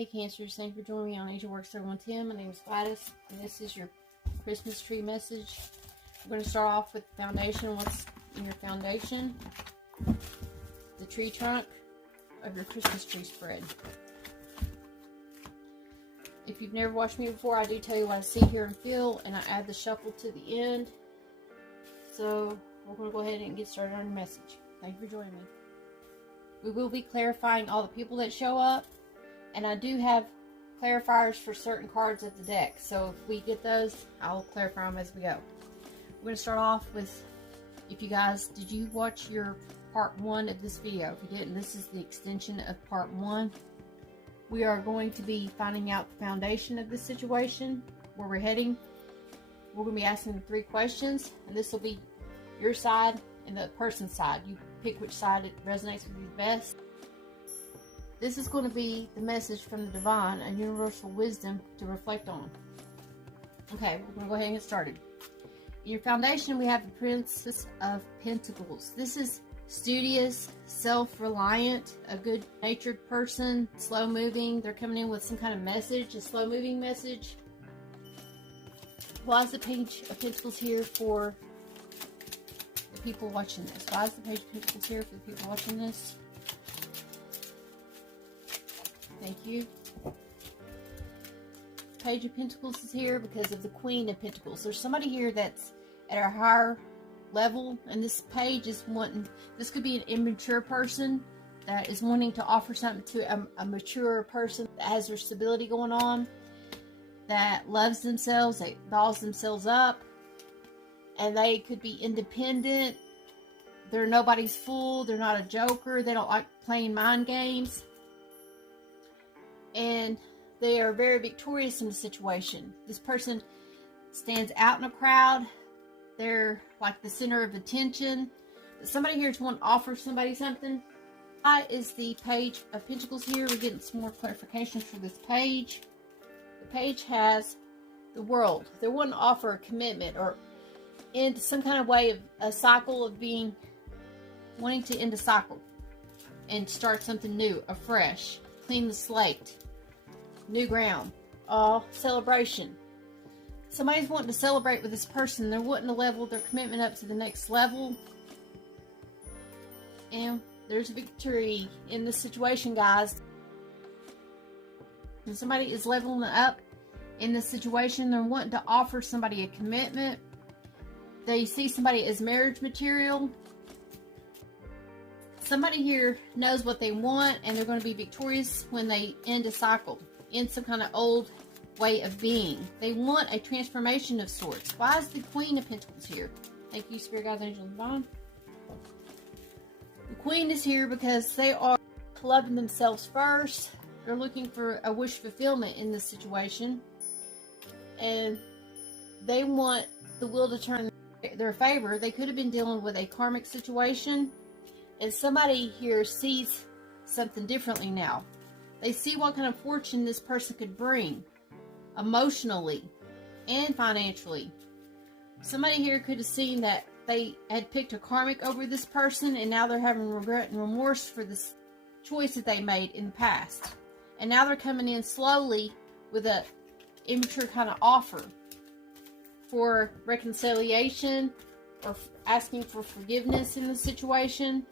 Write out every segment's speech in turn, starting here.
Hey Cancers, thank you for joining me on Angel Works 3110. My name is Gladys, and this is your Christmas tree message. We're going to start off with the foundation. What's in your foundation? The tree trunk of your Christmas tree spread. If you've never watched me before, I do tell you what I see, hear, and feel, and I add the shuffle to the end. So we're going to go ahead and get started on your message. Thank you for joining me. We will be clarifying all the people that show up, and I do have clarifiers for certain cards of the deck. So if we get those, I'll clarify them as we go. We're going to start off with, if you guys, did you watch your part 1 of this video? If you didn't, this is the extension of part 1. We are going to be finding out the foundation of this situation, where we're heading. We're going to be asking 3 questions, and this will be your side and the person's side. You pick which side it resonates with you best. This is going to be the message from the divine and universal wisdom to reflect on. Okay, we're going to go ahead and get started. In your foundation, we have the Princess of Pentacles. This is studious, self-reliant, a good-natured person, slow-moving. They're coming in with some kind of message, a slow-moving message. Why is the Page of Pentacles here for the people watching this? Why is the Page of Pentacles here for the people watching this? Thank you. Page of Pentacles is here because of the Queen of Pentacles. There's somebody here that's at a higher level, and this page is wanting, this could be an immature person that is wanting to offer something to a mature person that has their stability going on, that loves themselves, that balls themselves up, and they could be independent. They're nobody's fool. They're not a joker. They don't like playing mind games, and they are very victorious in the situation. This person stands out in a crowd. They're like the center of attention. Somebody here is wanting to offer somebody something. Why is the Page of Pentacles here? We're getting some more clarifications for this page. The page has the World. They're wanting to offer a commitment or end some kind of way of a cycle of being, wanting to end a cycle and start something new, afresh, clean the slate, new ground, celebration. Somebody's wanting to celebrate with this person. They're wanting to level their commitment up to the next level. And there's victory in this situation, guys. When somebody is leveling up in this situation, they're wanting to offer somebody a commitment. They see somebody as marriage material. Somebody here knows what they want, and they're going to be victorious when they end a cycle, end some kind of old way of being. They want a transformation of sorts. Why is the Queen of Pentacles here? Thank you, Spirit Guides, Angels, and Divine. The Queen is here because they are loving themselves first. They're looking for a wish fulfillment in this situation, and they want the wheel to turn in their favor. They could have been dealing with a karmic situation, and somebody here sees something differently now. They see what kind of fortune this person could bring, emotionally and financially. Somebody here could have seen that they had picked a karmic over this person, and now they're having regret and remorse for this choice that they made in the past. And now they're coming in slowly with a immature kind of offer for reconciliation or asking for forgiveness in the situation.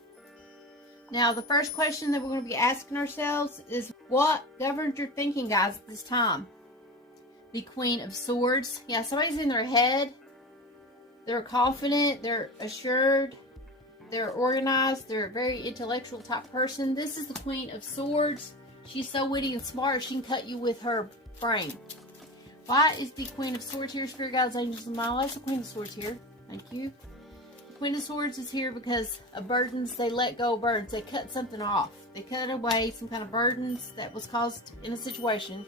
Now, the first question that we're going to be asking ourselves is, what governs your thinking, guys, at this time? The Queen of Swords. Yeah, somebody's in their head. They're confident. They're assured. They're organized. They're a very intellectual type person. This is the Queen of Swords. She's so witty and smart, she can cut you with her brain. Why is the Queen of Swords here? Spirit Guides, Angels, and Divine. Why is the Queen of Swords here? Thank you. The Queen of Swords is here because of burdens. They let go of burdens. They cut something off. They cut away some kind of burdens that was caused in a situation.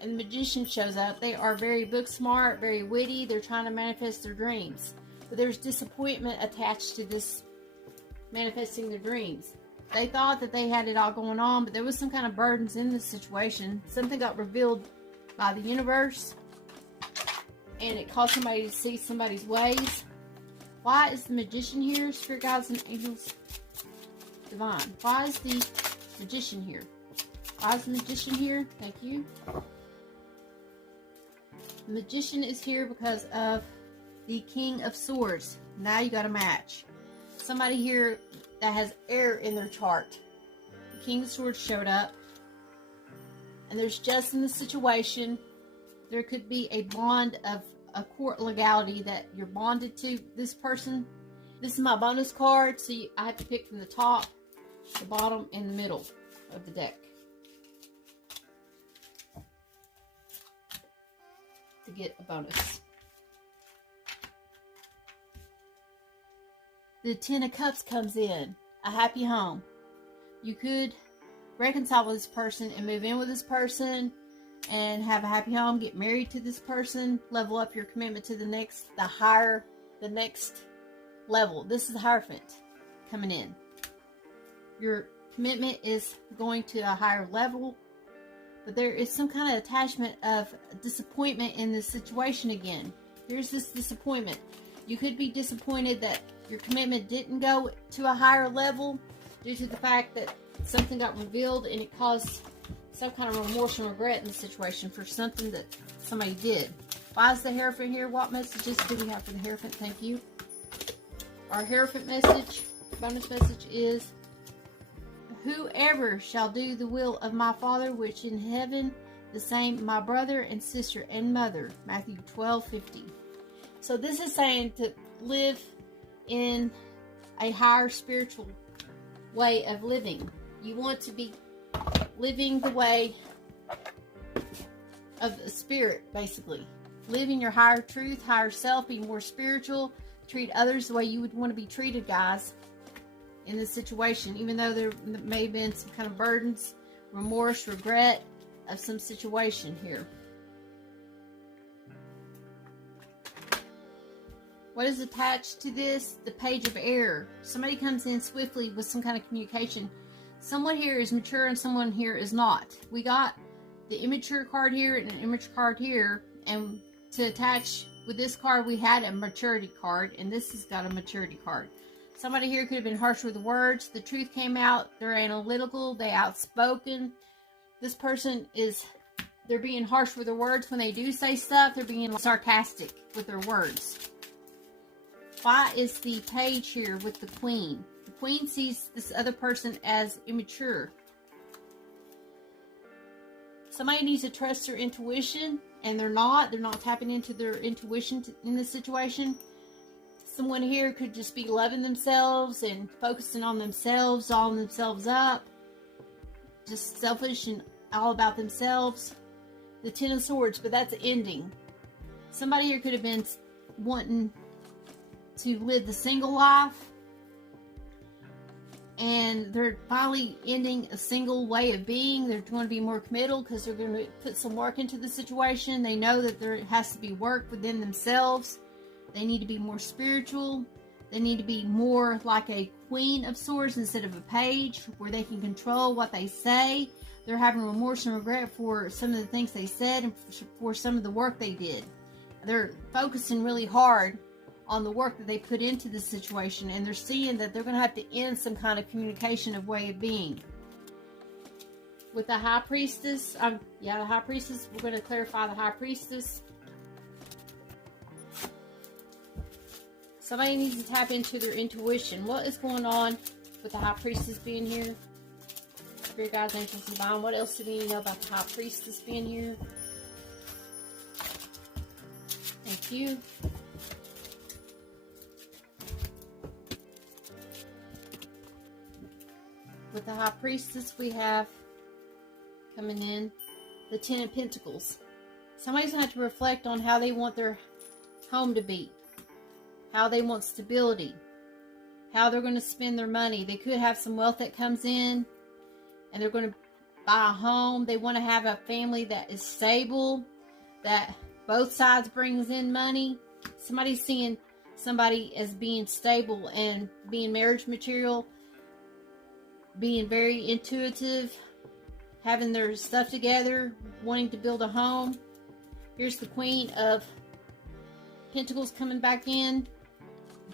And the Magician shows up. They are very book smart, very witty. They're trying to manifest their dreams. But there's disappointment attached to this manifesting their dreams. They thought that they had it all going on, but there was some kind of burdens in this situation. Something got revealed by the universe, and it caused somebody to see somebody's ways. Why is the Magician here? Spirit Guides and Angels Divine. Why is the Magician here? Why is the Magician here? Thank you. The Magician is here because of the King of Swords. Now you got a match. Somebody here that has air in their chart. The King of Swords showed up. And there's just in the situation, there could be a bond of a court legality that you're bonded to this person. This is my bonus card, so I have to pick from the top, the bottom, and the middle of the deck to get a bonus. The Ten of Cups comes in. A happy home. You could reconcile with this person and move in with this person and have a happy home, get married to this person, level up your commitment to the next level. This is the Hierophant coming in. Your commitment is going to a higher level, but there is some kind of attachment of disappointment in this situation again. Here's this disappointment. You could be disappointed that your commitment didn't go to a higher level due to the fact that something got revealed and it caused some kind of remorse and regret in the situation for something that somebody did. Why is the Hierophant here? What messages do we have for the Hierophant? Thank you. Our Hierophant message, bonus message is, whoever shall do the will of my Father which in heaven, the same my brother and sister and mother. Matthew 12:50. So this is saying to live in a higher spiritual way of living. You want to be living the way of the spirit, basically. Living your higher truth, higher self, be more spiritual, treat others the way you would want to be treated, guys, in this situation. Even though there may have been some kind of burdens, remorse, regret of some situation here. What is attached to this? The Page of Air. Somebody comes in swiftly with some kind of communication. Someone here is mature and someone here is not. We got the immature card here and an immature card here. And to attach with this card, we had a maturity card. And this has got a maturity card. Somebody here could have been harsh with the words. The truth came out. They're analytical. They're outspoken. This person they're being harsh with their words. When they do say stuff, they're being sarcastic with their words. Why is the Page here with the Queen? The Queen sees this other person as immature. Somebody needs to trust their intuition, and they're not. They're not tapping into their intuition in this situation. Someone here could just be loving themselves and focusing on themselves, all themselves up. Just selfish and all about themselves. The Ten of Swords, but that's ending. Somebody here could have been wanting to live the single life, and they're finally ending a single way of being. They're going to be more committal because they're going to put some work into the situation. They know that there has to be work within themselves. They need to be more spiritual. They need to be more like a Queen of Swords instead of a Page, where they can control what they say. They're having remorse and regret for some of the things they said and for some of the work they did. They're focusing really hard on the work that they put into this situation, and they're seeing that they're going to have to end some kind of communication of way of being. With the High Priestess, the High Priestess, we're going to clarify the High Priestess. Somebody needs to tap into their intuition. What is going on with the High Priestess being here? Spirit guides, angels, divine. What else do we need to know about the High Priestess being here? Thank you. With the High Priestess, we have coming in the Ten of Pentacles. Somebody's going to have to reflect on how they want their home to be, how they want stability, how they're going to spend their money. They could have some wealth that comes in and they're going to buy a home. They want to have a family that is stable, that both sides brings in money. Somebody's seeing somebody as being stable and being marriage material, being very intuitive, having their stuff together, wanting to build a home. Here's the Queen of Pentacles coming back in.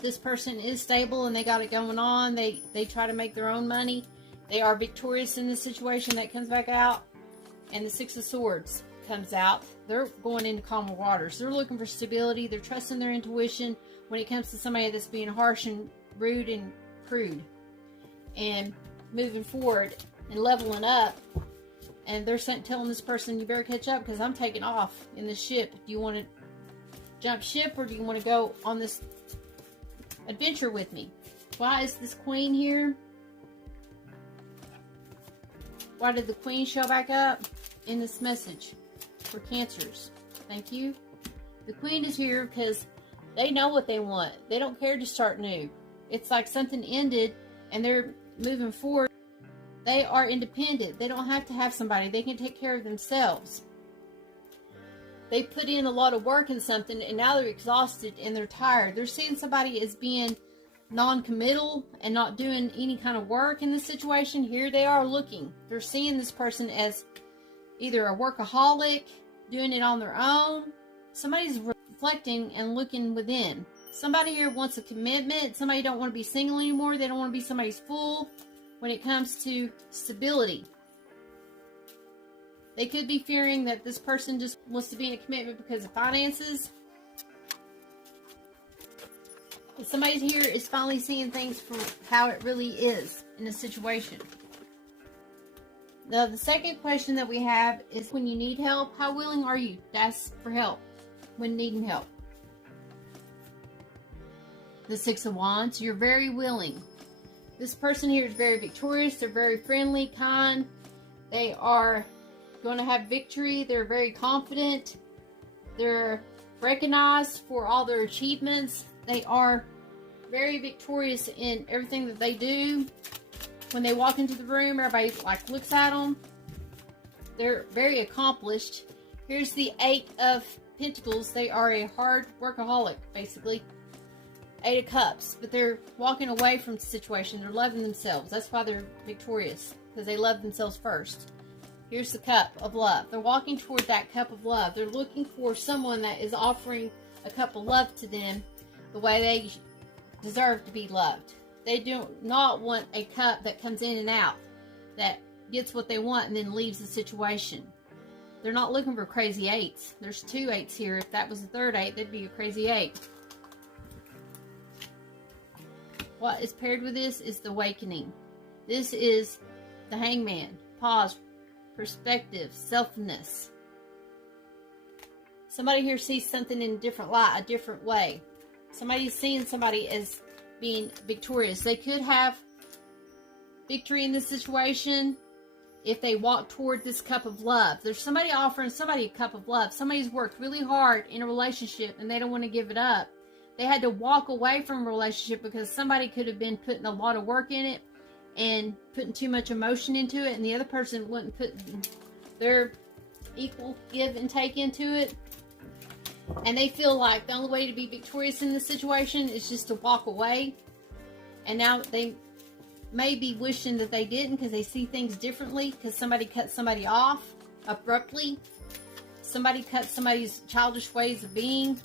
This person is stable and they got it going on. They try to make their own money. They are victorious in this situation. That comes back out. And the Six of Swords comes out. They're going into calmer waters. They're looking for stability. They're trusting their intuition when it comes to somebody that's being harsh and rude and crude. And moving forward and leveling up. And they're telling this person, you better catch up because I'm taking off in this ship. Do you want to jump ship or do you want to go on this adventure with me? Why is this Queen here? Why did the Queen show back up in this message for Cancers? Thank you. The Queen is here because they know what they want. They don't care to start new. It's like something ended and they're moving forward. They are independent. They don't have to have somebody. They can take care of themselves. They put in a lot of work in something and now they're exhausted and they're tired. They're seeing somebody as being non-committal and not doing any kind of work in this situation. Here they are looking. They're seeing this person as either a workaholic, doing it on their own. Somebody's reflecting and looking within. Somebody here wants a commitment. Somebody don't want to be single anymore. They don't want to be somebody's fool when it comes to stability. They could be fearing that this person just wants to be in a commitment because of finances. Somebody here is finally seeing things for how it really is in a situation. Now, the second question that we have is when you need help, how willing are you to ask for help when needing help? The Six of Wands, you're very willing. This person here is very victorious. They're very friendly, kind. They are going to have victory. They're very confident. They're recognized for all their achievements. They are very victorious in everything that they do. When they walk into the room, everybody looks at them. They're very accomplished. Here's the Eight of Pentacles. They are a hard workaholic, basically. Eight of Cups, but they're walking away from the situation. They're loving themselves. That's why they're victorious, because they love themselves first. Here's the Cup of Love. They're walking toward that cup of love. They're looking for someone that is offering a cup of love to them the way they deserve to be loved. They do not want a cup that comes in and out, that gets what they want and then leaves the situation. They're not looking for crazy eights. There's two eights here. If that was the third eight, that'd be a crazy eight. What is paired with this is the Awakening. This is the Hangman. Pause. Perspective. Selfness. Somebody here sees something in a different light, a different way. Somebody's seeing somebody as being victorious. They could have victory in this situation if they walk toward this cup of love. There's somebody offering somebody a cup of love. Somebody's worked really hard in a relationship and they don't want to give it up. They had to walk away from a relationship because somebody could have been putting a lot of work in it and putting too much emotion into it, and the other person wouldn't put their equal give and take into it. And they feel like the only way to be victorious in this situation is just to walk away. And now they may be wishing that they didn't because they see things differently, because somebody cut somebody off abruptly. Somebody cut somebody's childish ways of being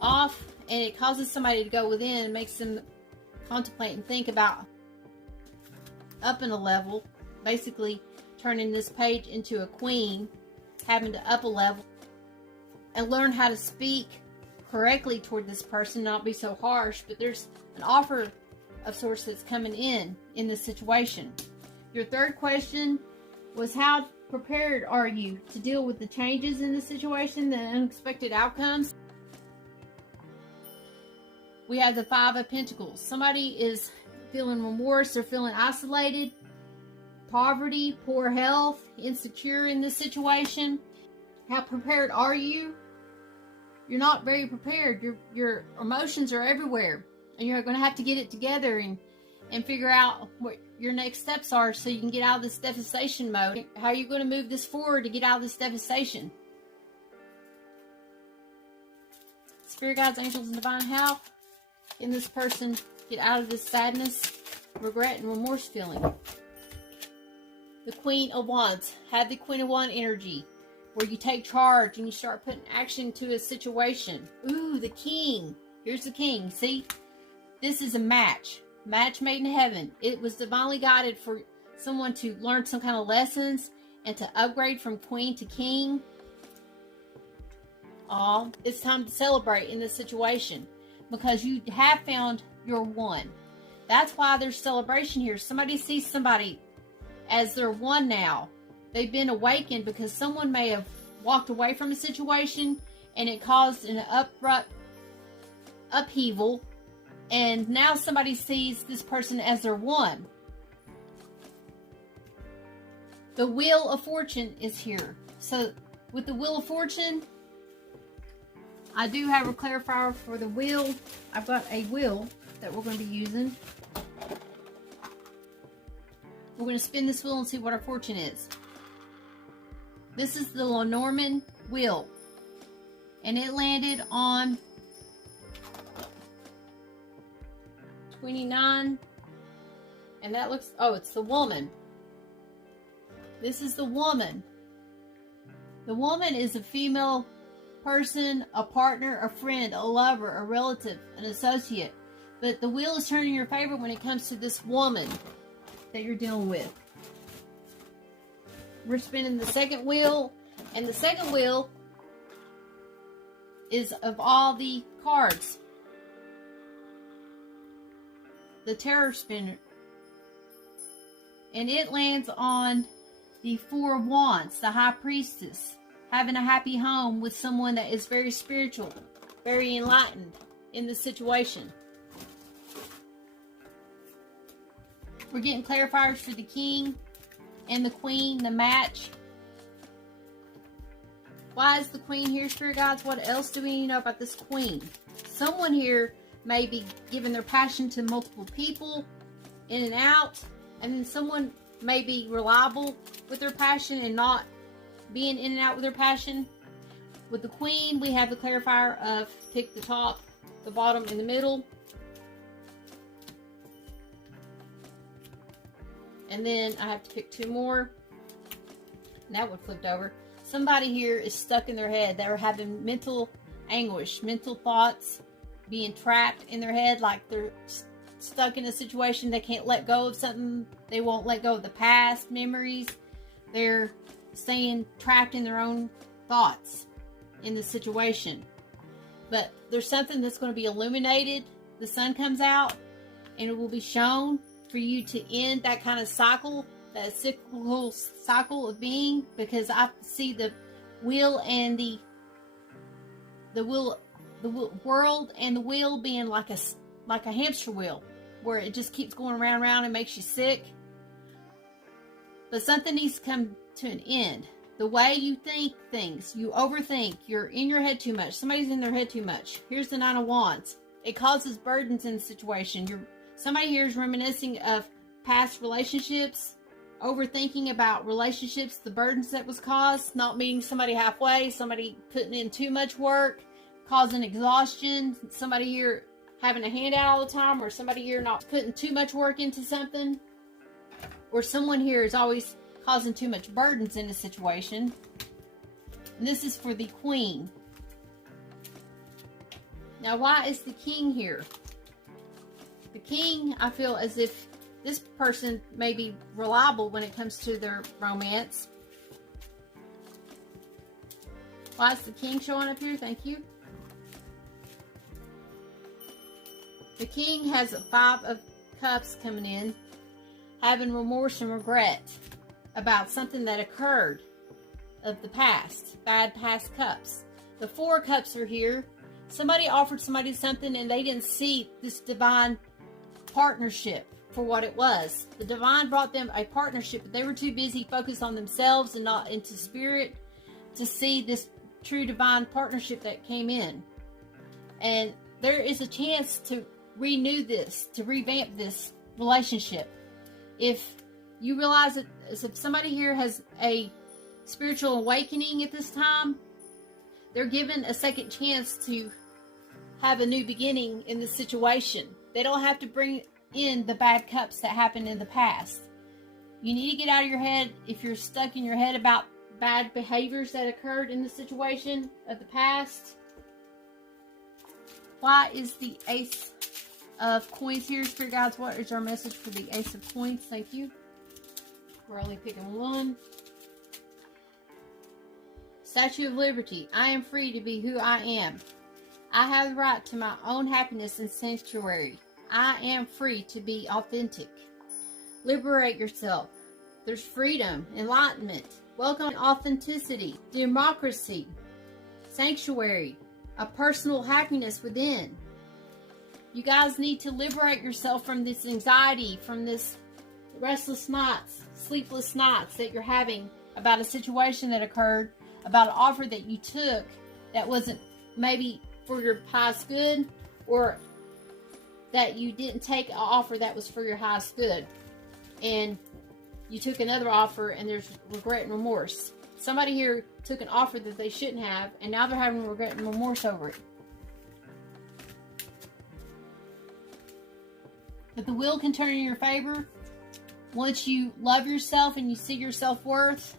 off, and it causes somebody to go within and makes them contemplate and think about upping a level, basically turning this page into a queen, having to up a level and learn how to speak correctly toward this person, not be so harsh. But there's an offer of sorts that's coming in this situation. Your third question was, how prepared are you to deal with the changes in the situation, the unexpected outcomes? We have the Five of Pentacles. Somebody is feeling remorse. They're feeling isolated, poverty, poor health, insecure in this situation. How prepared are you? You're not very prepared. Your emotions are everywhere, and you're going to have to get it together and figure out what your next steps are so you can get out of this devastation mode. How are you going to move this forward to get out of this devastation? Spirit guides, angels, and divine help. Can this person get out of this sadness, regret, and remorse feeling? The Queen of Wands. Have the Queen of Wands energy, where you take charge and you start putting action to a situation. Ooh, the King. Here's the King. See? This is a match. match made in heaven. It was divinely guided for someone to learn some kind of lessons and to upgrade from queen to king. It's time to celebrate in this situation because you have found your one. That's why there's celebration here. Somebody sees somebody as their one now. They've been awakened because someone may have walked away from a situation and it caused an abrupt upheaval, and now somebody sees this person as their one. The Wheel of Fortune is here. So with the Wheel of Fortune, I do have a clarifier for the wheel. I've got a wheel that we're going to be using. We're going to spin this wheel and see what our fortune is. This is the Lenormand wheel. And it landed on 29. And that looks, oh, it's the woman. This is the woman. The woman is a female person, a partner, a friend, a lover, a relative, an associate. But the wheel is turning in your favor when it comes to this woman that you're dealing with. We're spinning the second wheel, and the second wheel is of all the cards, the Terror Spinner, and it lands on the Four of Wands, the High Priestess, having a happy home with someone that is very spiritual, very enlightened in the situation. We're getting clarifiers for the King and the Queen, the match. Why is the Queen here, Spirit Guides? What else do we need to know about this Queen? Someone here may be giving their passion to multiple people, in and out, and then someone may be reliable with their passion and not being in and out with their passion. With the Queen, we have the clarifier of pick the top, the bottom, and the middle. And then I have to pick two more. And that one flipped over. Somebody here is stuck in their head. They're having mental anguish, mental thoughts, being trapped in their head, like they're stuck in a situation they can't let go of something. They won't let go of the past memories. They're staying trapped in their own thoughts in the situation. But there's something that's going to be illuminated. The sun comes out and it will be shown for you to end that kind of cycle, that cyclical cycle of being, because I see the wheel and the world and the wheel being like a hamster wheel, where it just keeps going around and around and makes you sick. But something needs to come to an end. The way you think things, you overthink, you're in your head too much. Somebody's in their head too much. Here's the Nine of Wands. It causes burdens in the situation. Somebody here is reminiscing of past relationships, overthinking about relationships, the burdens that was caused, not meeting somebody halfway, somebody putting in too much work, causing exhaustion, somebody here having a handout all the time, or somebody here not putting too much work into something, or someone here is always causing too much burdens in a situation. And this is for the Queen. Now, why is the King here? The King, I feel as if this person may be reliable when it comes to their romance. Why is the King showing up here? Thank you. The King has a Five of Cups coming in, having remorse and regret about something that occurred of the past, bad past cups. The Four of Cups are here. Somebody offered somebody something and they didn't see this divine partnership for what it was. The divine brought them a partnership, but they were too busy focused on themselves and not into spirit to see this true divine partnership that came in. And there is a chance to renew this, to revamp this relationship. If you realize that if somebody here has a spiritual awakening at this time, they're given a second chance to have a new beginning in the situation. They don't have to bring in the bad cups that happened in the past. You need to get out of your head if you're stuck in your head about bad behaviors that occurred in the situation of the past. Why is the Ace of Coins here. Spirit guides, what is our message for the Ace of Coins? Thank you. We're only picking one. Statue of Liberty. I am free to be who I am. I have the right to my own happiness and sanctuary. I am free to be authentic. Liberate yourself. There's freedom, enlightenment, welcome authenticity, democracy, sanctuary, a personal happiness within. You guys need to liberate yourself from this anxiety, from this restless nights, sleepless nights that you're having about a situation that occurred, about an offer that you took that wasn't maybe for your highest good, or that you didn't take an offer that was for your highest good, and you took another offer and there's regret and remorse. Somebody here took an offer that they shouldn't have, and now they're having regret and remorse over it. But the wheel can turn in your favor once you love yourself and you see your self-worth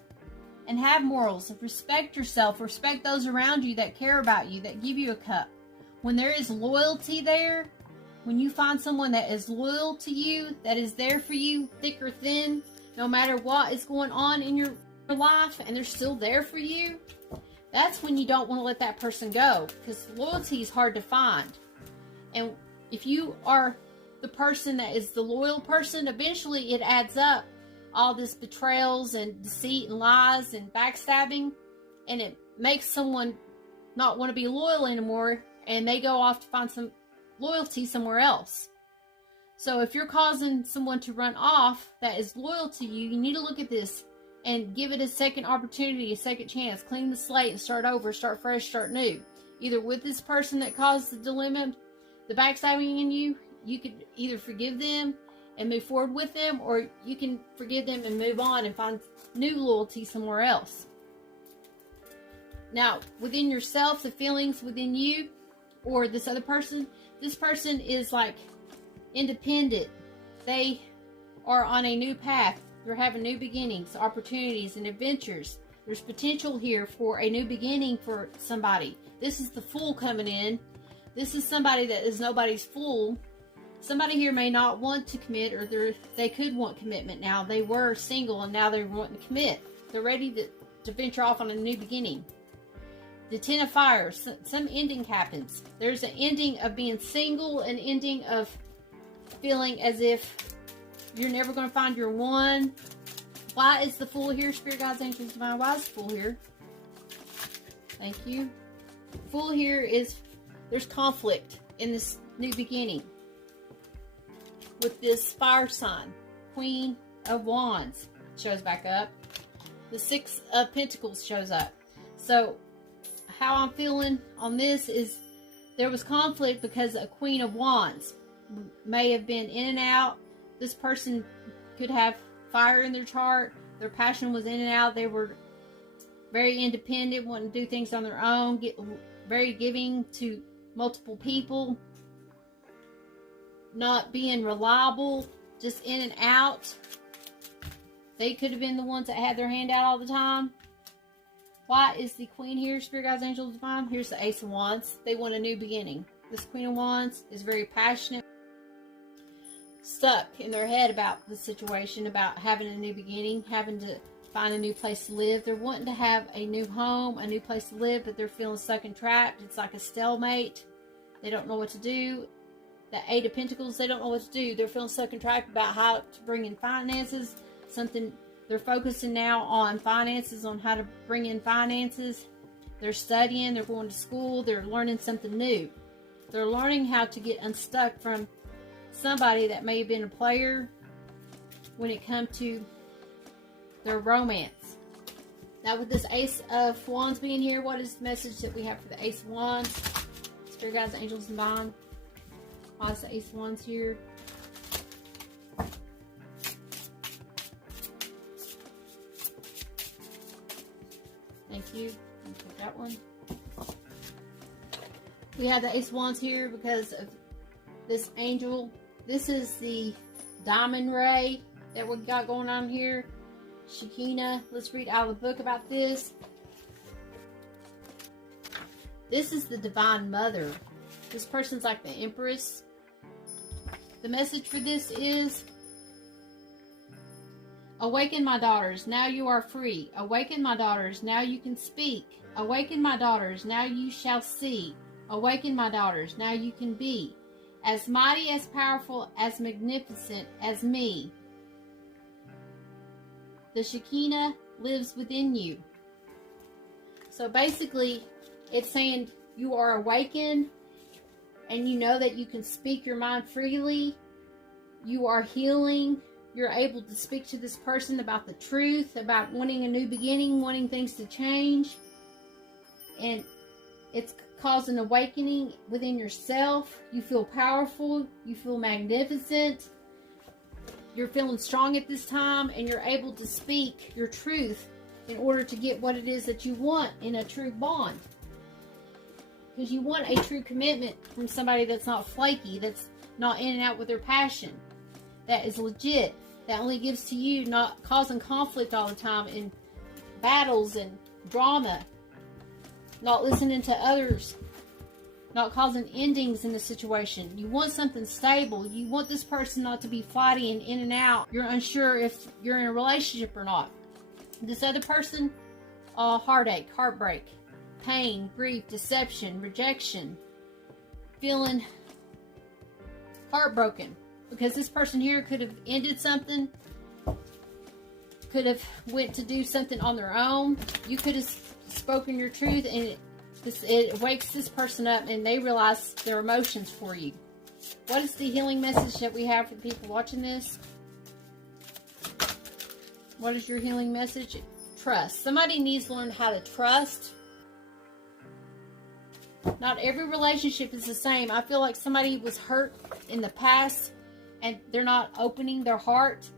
and have morals. Respect yourself. Respect those around you that care about you, that give you a cup. When there is loyalty there, when you find someone that is loyal to you, that is there for you, thick or thin, no matter what is going on in your life, and they're still there for you, that's when you don't want to let that person go, because loyalty is hard to find. And if you are the person that is the loyal person, eventually it adds up, all this betrayals and deceit and lies and backstabbing, and it makes someone not want to be loyal anymore, and they go off to find some loyalty somewhere else. So if you're causing someone to run off that is loyal to you, you need to look at this and give it a second opportunity, a second chance. Clean the slate and start over, start fresh, start new. Either with this person that caused the dilemma, the backstabbing in you, you could either forgive them and move forward with them, or you can forgive them and move on and find new loyalty somewhere else. Now, within yourself, the feelings within you or this other person, this person is like independent. They are on a new path. They're having new beginnings, opportunities, and adventures. There's potential here for a new beginning for somebody. This is the Fool coming in. This is somebody that is nobody's fool. Somebody here may not want to commit, or they could want commitment now. They were single and now they're wanting to commit. They're ready to venture off on a new beginning. The Ten of Fire, some ending happens. There's an ending of being single, an ending of feeling as if you're never going to find your one. Why is the Fool here? Spirit guides, angels, divine. Why is the Fool here? Thank you. Fool here is, there's conflict in this new beginning with this fire sign. Queen of Wands shows back up. The Six of Pentacles shows up. So how I'm feeling on this is there was conflict because a Queen of Wands may have been in and out. This person could have fire in their chart. Their passion was in and out. They were very independent, wanting to do things on their own, very giving to multiple people, not being reliable, just in and out. They could have been the ones that had their hand out all the time. Why is the Queen here? Spirit guides, angels, divine. Here's the Ace of Wands. They want a new beginning. This Queen of Wands is very passionate, stuck in their head about the situation, about having a new beginning, having to find a new place to live. They're wanting to have a new home, a new place to live, but they're feeling stuck and trapped. It's like a stalemate. They don't know what to do. The Eight of Pentacles, they don't know what to do. They're feeling stuck and trapped about how to bring in finances. They're focusing now on finances, on how to bring in finances. They're studying, they're going to school, they're learning something new. They're learning how to get unstuck from somebody that may have been a player when it comes to their romance. Now with this Ace of Wands being here, what is the message that we have for the Ace of Wands? Spirit guides, angels, divine. Why is the Ace of Wands here? Thank you. Take that one. We have the Ace of Wands here because of this angel. This is the diamond ray that we got going on here. Shekinah. Let's read out of the book about this. This is the Divine Mother. This person's like the Empress. The message for this is, awaken, my daughters, now you are free. Awaken, my daughters, now you can speak. Awaken, my daughters, now you shall see. Awaken, my daughters, now you can be. As mighty, as powerful, as magnificent as me. The Shekinah lives within you. So basically, it's saying you are awakened and you know that you can speak your mind freely. You are healing. You're able to speak to this person about the truth, about wanting a new beginning, wanting things to change. And it's caused an awakening within yourself. You feel powerful. You feel magnificent. You're feeling strong at this time, and you're able to speak your truth in order to get what it is that you want in a true bond. Because you want a true commitment from somebody that's not flaky, that's not in and out with their passion, that is legit, that only gives to you, not causing conflict all the time in battles and drama, not listening to others, not causing endings in the situation. You want something stable. You want this person not to be flighty and in and out. You're unsure if you're in a relationship or not. This other person, heartache, heartbreak, pain, grief, deception, rejection, feeling heartbroken. Because this person here could have ended something, could have went to do something on their own. You could have spoken your truth, and it wakes this person up and they realize their emotions for you. What is the healing message that we have for the people watching this? What is your healing message? Trust. Somebody needs to learn how to trust. Not every relationship is the same. I feel like somebody was hurt in the past and they're not opening their heart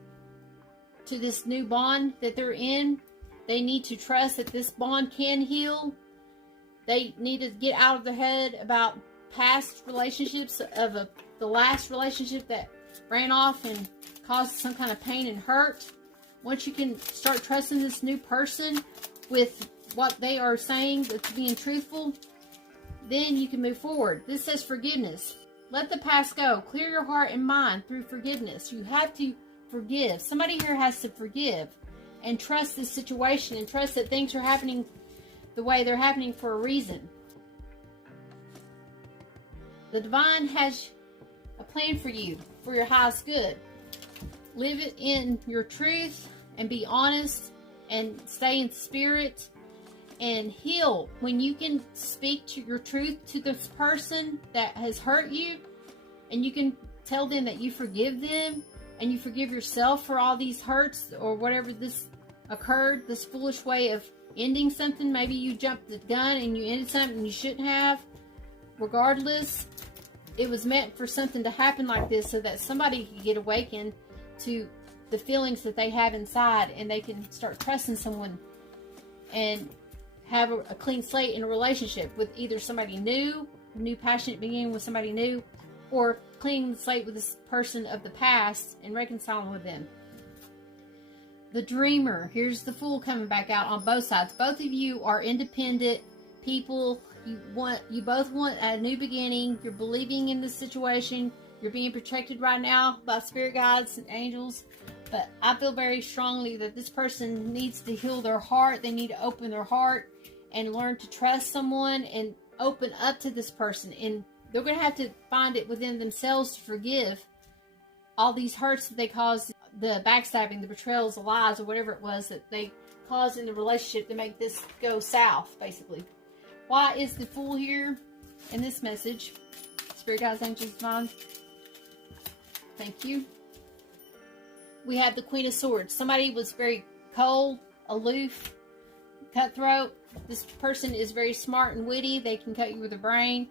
to this new bond that they're in. They need to trust that this bond can heal. They need to get out of their head about past relationships of the last relationship that ran off and caused some kind of pain and hurt. Once you can start trusting this new person with what they are saying, that's being truthful, then you can move forward. This says forgiveness. Let the past go. Clear your heart and mind through forgiveness. You have to forgive. Somebody here has to forgive and trust this situation and trust that things are happening the way they're happening for a reason. The divine has a plan for you, for your highest good. Live it in your truth and be honest and stay in spirit and heal. When you can speak to your truth to this person that has hurt you, and you can tell them that you forgive them and you forgive yourself for all these hurts or whatever this occurred, this foolish way of ending something. Maybe you jumped the gun and you ended something you shouldn't have. Regardless, it was meant for something to happen like this so that somebody could get awakened to the feelings that they have inside, and they can start trusting someone and have a clean slate in a relationship with either somebody new, a new passionate beginning with somebody new, or cleaning the slate with this person of the past and reconciling with them. The dreamer. Here's the Fool coming back out on both sides. Both of you are independent people. You both want a new beginning. You're believing in this situation. You're being protected right now by spirit guides and angels. But I feel very strongly that this person needs to heal their heart. They need to open their heart and learn to trust someone and open up to this person. And they're going to have to find it within themselves to forgive all these hurts that they caused, the backstabbing, the betrayals, the lies, or whatever it was that they caused in the relationship to make this go south, basically. Why is the Fool here in this message? Spirit guides, angels, divine. Thank you. We have the Queen of Swords. Somebody was very cold, aloof, cutthroat. This person is very smart and witty. They can cut you with a brain.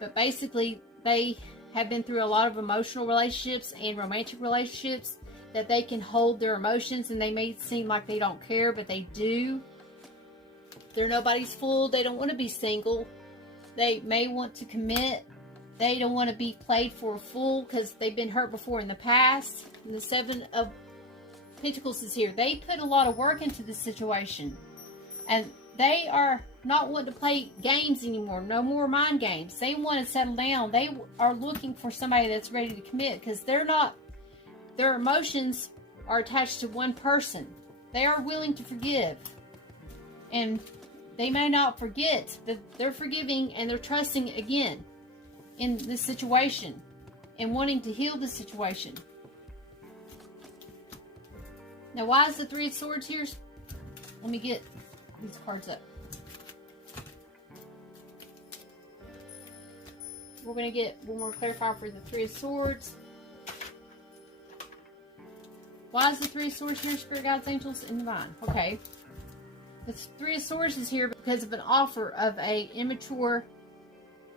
But basically, they have been through a lot of emotional relationships and romantic relationships, that they can hold their emotions, and they may seem like they don't care, but they do. They're nobody's fool. They don't want to be single. They may want to commit. They don't want to be played for a fool because they've been hurt before in the past. And the Seven of Pentacles is here. They put a lot of work into this situation. And they are not wanting to play games anymore. No more mind games. They want to settle down. They are looking for somebody that's ready to commit, because they're not, their emotions are attached to one person. They are willing to forgive. And they may not forget, but they're forgiving and they're trusting again in this situation and wanting to heal the situation. Now, why is the Three of Swords here? Let me get these cards up. We're going to get one more clarifier for the Three of Swords. Why is the Three of Swords here, Spirit Guides, Angels, and Divine? Okay. The Three of Swords is here because of an offer of a immature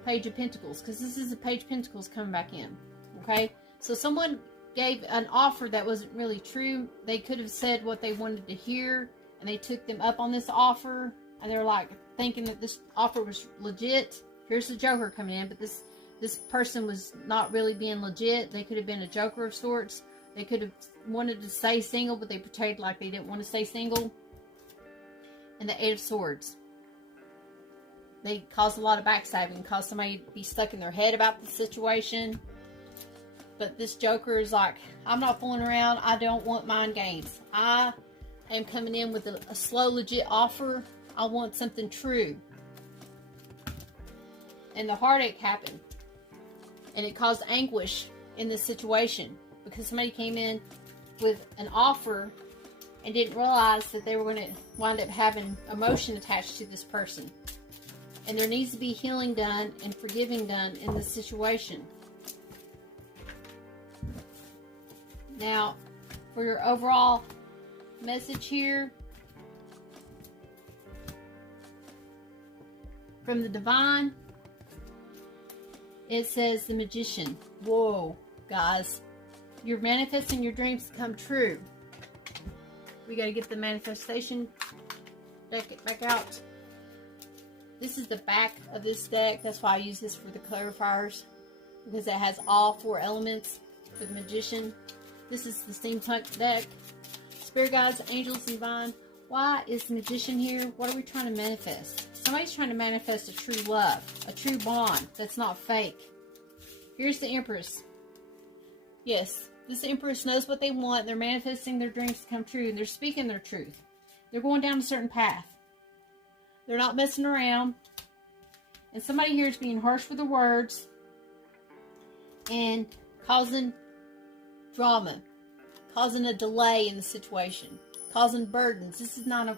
Page of Pentacles. Because this is a Page of Pentacles coming back in. Okay? So someone gave an offer that wasn't really true. They could have said what they wanted to hear, and they took them up on this offer, and they're like thinking that this offer was legit. Here's the Joker coming in, but this person was not really being legit. They could have been a Joker of sorts. They could have wanted to stay single, but they portrayed like they didn't want to stay single. And the Eight of Swords. They caused a lot of backstabbing, caused somebody to be stuck in their head about the situation. But this Joker is like, I'm not fooling around. I don't want mind games. I am coming in with a slow, legit offer. I want something true. And the heartache happened. And it caused anguish in this situation. Because somebody came in with an offer and didn't realize that they were going to wind up having emotion attached to this person. And there needs to be healing done and forgiving done in this situation. Now, for your overall message here, from the Divine, it says the Magician. Whoa, guys. You're manifesting your dreams to come true. We got to get the manifestation deck back out. This is the back of this deck. That's why I use this for the clarifiers, because it has all four elements for the Magician. This is the steampunk deck. Spirit Guides, Angels, and Divine. Why is the Magician here? What are we trying to manifest? Somebody's trying to manifest a true love, a true bond that's not fake. Here's the Empress. Yes, this Empress knows what they want. They're manifesting their dreams to come true, and they're speaking their truth. They're going down a certain path. They're not messing around. And somebody here is being harsh with the words and causing drama, causing a delay in the situation, causing burdens. This is Nine of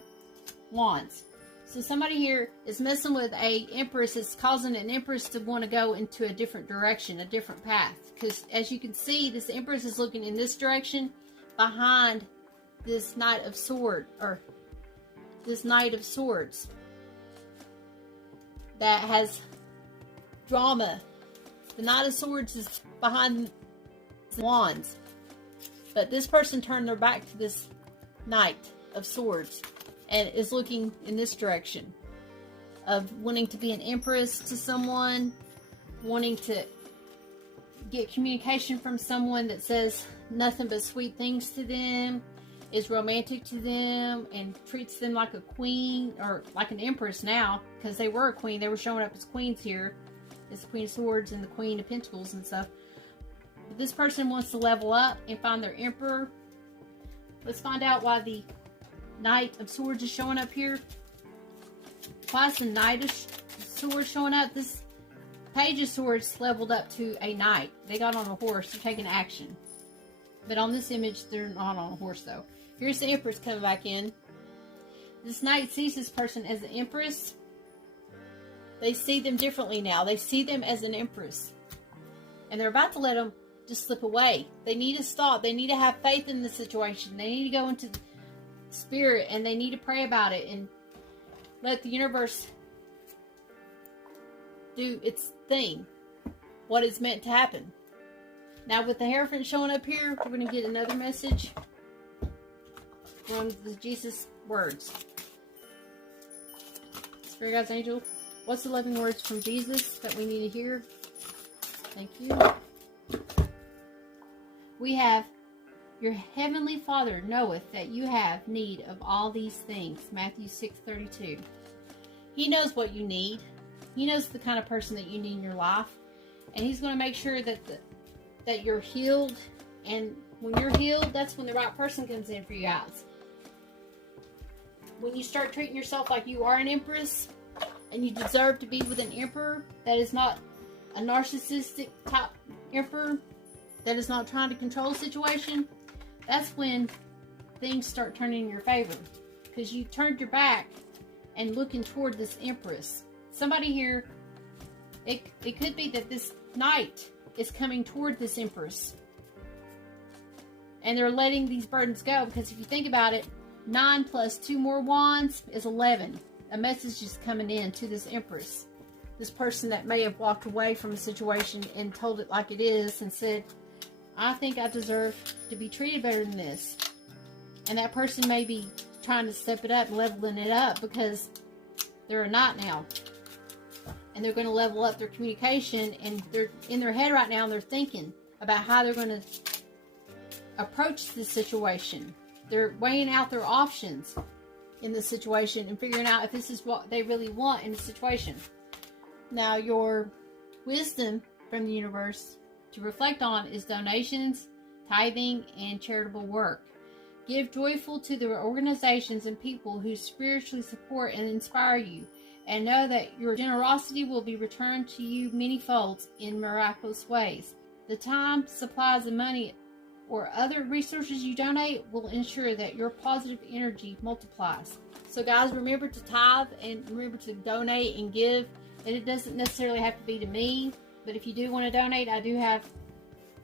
Wands. So somebody here is messing with a Empress. It's causing an Empress to want to go into a different direction, a different path. Because as you can see, this Empress is looking in this direction behind this Knight of Swords, or this Knight of Swords that has drama. The Knight of Swords is behind Wands. But this person turned their back to this Knight of Swords and is looking in this direction of wanting to be an Empress to someone, wanting to get communication from someone that says nothing but sweet things to them, is romantic to them, and treats them like a queen, or like an Empress now, because they were a queen. They were showing up as queens here. It's the Queen of Swords and the Queen of Pentacles and stuff. But this person wants to level up and find their Emperor. Let's find out why the Knight of Swords is showing up here. Why is the Knight of Swords showing up? This Page of Swords leveled up to a knight. They got on a horse. They're taking action. But on this image, they're not on a horse, though. Here's the Empress coming back in. This knight sees this person as an Empress. They see them differently now. They see them as an Empress. And they're about to let them just slip away. They need to stop. They need to have faith in the situation. They need to go into spirit, and they need to pray about it and let the universe do its thing, what is meant to happen. Now, with the Hierophant showing up here, we're going to get another message from the Jesus words. Spirit Guides, Angel, what's the loving words from Jesus that we need to hear? Thank you. We have, your heavenly Father knoweth that you have need of all these things. Matthew 6:32. He knows what you need. He knows the kind of person that you need in your life. And he's going to make sure that that you're healed. And when you're healed, that's when the right person comes in for you guys. When you start treating yourself like you are an empress and you deserve to be with an emperor that is not a narcissistic type emperor, that is not trying to control the situation, that's when things start turning in your favor. Because you turned your back and looking toward this empress. Somebody here, it could be that this knight is coming toward this empress. And they're letting these burdens go. Because if you think about it, 9 plus 2 more wands is 11. A message is coming in to this empress. This person that may have walked away from a situation and told it like it is and said, I think I deserve to be treated better than this. And that person may be trying to step it up and leveling it up because they're a knight now. And they're going to level up their communication, and they're in their head right now and they're thinking about how they're going to approach this situation. They're weighing out their options in this situation and figuring out if this is what they really want in the situation. Now, your wisdom from the universe to reflect on is donations, tithing, and charitable work. Give joyful to the organizations and people who spiritually support and inspire you, and know that your generosity will be returned to you many folds in miraculous ways. The time, supplies, and money or other resources you donate will ensure that your positive energy multiplies. So guys, remember to tithe and remember to donate and give. And it doesn't necessarily have to be to me, but if you do want to donate, I do have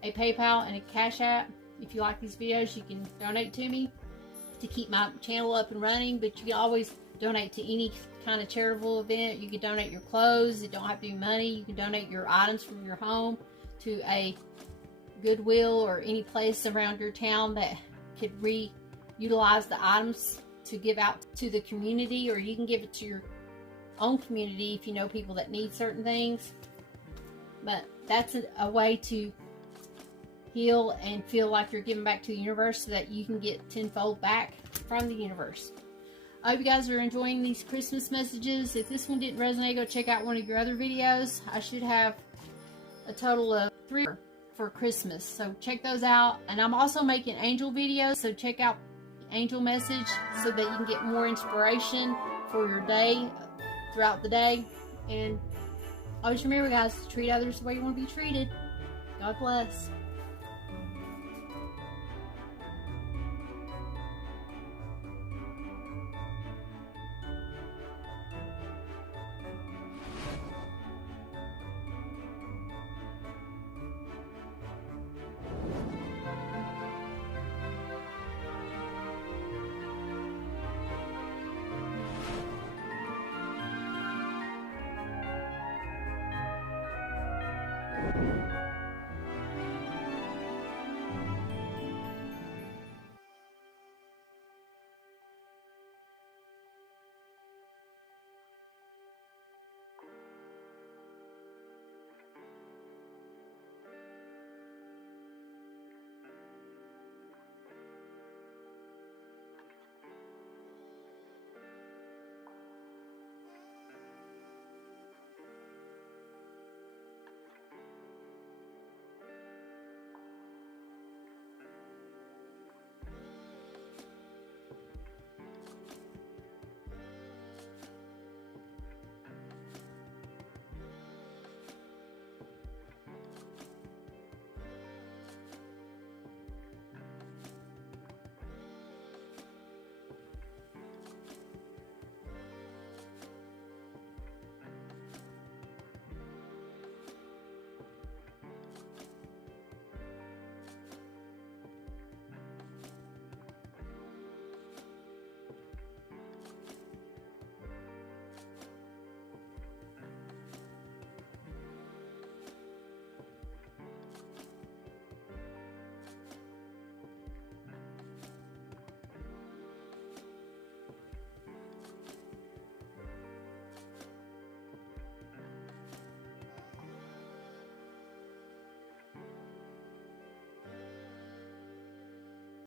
a PayPal and a Cash App. If you like these videos, you can donate to me to keep my channel up and running, but you can always donate to any kind of charitable event. You can donate your clothes. It don't have to be money. You can donate your items from your home to a Goodwill or any place around your town that could reutilize the items to give out to the community, or you can give it to your own community if you know people that need certain things. But that's a way to heal and feel like you're giving back to the universe so that you can get tenfold back from the universe. I hope you guys are enjoying these Christmas messages. If this one didn't resonate, go check out one of your other videos. I should have a total of 3 for Christmas, so check those out. And I'm also making angel videos, so check out angel message so that you can get more inspiration for your day throughout the day. And always remember, guys, to treat others the way you want to be treated. God bless.